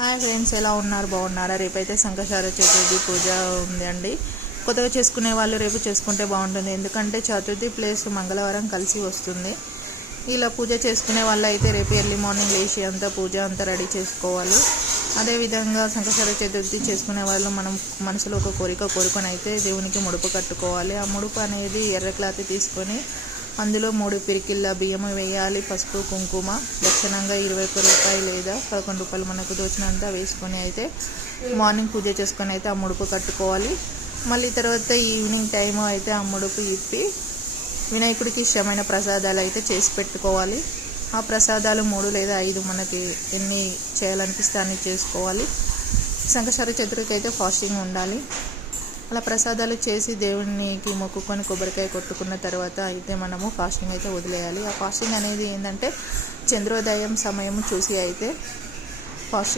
Hi friends, ఎలా ఉన్నారు? బాగున్నారా? రేపైతే సంకష్టార చతుర్థి పూజ ఉంది అండి. కొత్తగా చేసుకునే వాళ్ళు రేపు చేసుకుంటే బాగుంటుంది, ఎందుకంటే చతుర్థి ప్లస్ మంగళవారం కలిసి వస్తుంది. ఇలా పూజ చేసుకునే వాళ్ళు అయితే రేపు ఎర్లీ మార్నింగ్ లేచి అంతా పూజ అంతా రెడీ చేసుకోవాలి. అదేవిధంగా సంకష్టార చతుర్థి చేసుకునే వాళ్ళు మనం మనసులో ఒక కోరుకొని అయితే దేవునికి ముడుపు కట్టుకోవాలి. ఆ ముడుపు అనేది ఎర్ర క్లాత్ తీసుకొని అందులో 3 పిరికిళ్ళ బియ్యం వేయాలి, పసుపు కుంకుమ దక్షిణంగా 21 రూపాయలు లేదా 11 రూపాయలు మనకు దోచినంత వేసుకొని అయితే మార్నింగ్ పూజ చేసుకొని అయితే ఆ ముడుపు కట్టుకోవాలి. మళ్ళీ తర్వాత ఈవినింగ్ టైం అయితే ఆ ముడుపు ఇప్పి వినాయకుడికి ఇష్టమైన ప్రసాదాలు అయితే చేసి పెట్టుకోవాలి. ఆ ప్రసాదాలు 3 లేదా 5 మనకి ఎన్ని చేయాలనిపిస్తే అన్ని చేసుకోవాలి. సంకష్టార చతుర్థికి అయితే ఫాస్టింగ్ ఉండాలి. అలా ప్రసాదాలు చేసి దేవునికి మొక్కుకొని కొబ్బరికాయ కొట్టుకున్న తర్వాత అయితే మనము ఫాస్టింగ్ అయితే వదిలేయాలి. ఆ ఫాస్టింగ్ అనేది ఏంటంటే చంద్రోదయం సమయం చూసి అయితే ఫాస్టింగ్